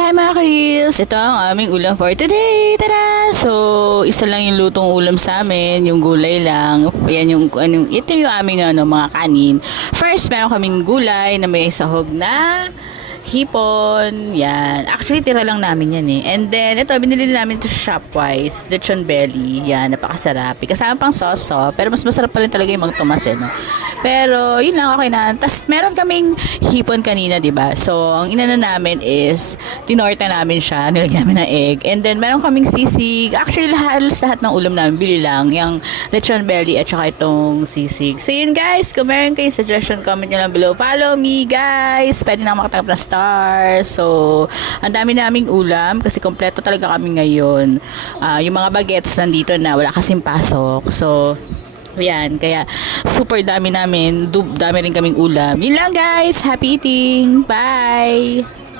Hi mga Kareels! Ito ang aming ulam for today! Tada! So, isa lang yung lutong ulam sa amin, yung gulay lang. Ayan ito yung aming mga kanin. First, meron kaming gulay na may sahog na hipon. Yan. Actually, tira lang namin yan eh. And then, ito, binili namin ito sa Shopwise. Lechon belly. Yan, napakasarap. Kasama pang soso. Pero mas masarap pa rin talaga yung magtumas eh, no? Pero, yun lang, okay na. Tapos, meron kaming hipon kanina, diba? So, ang inano namin is, tinorta namin siya. Nilagyan namin ng egg. And then, meron kaming sisig. Actually, halos lahat ng ulam namin, bili lang. Yung lechon belly at saka itong sisig. So, yun guys. Kung meron kayong suggestion, comment nyo lang below. Follow me, guys. Pwede na makatanggap na star. So, ang dami naming ulam kasi kompleto talaga kami ngayon. Yung mga bagets nandito na, wala kasing pasok. So, yan. Kaya, super dami namin. Dami rin kaming ulam. Yun lang guys. Happy eating. Bye!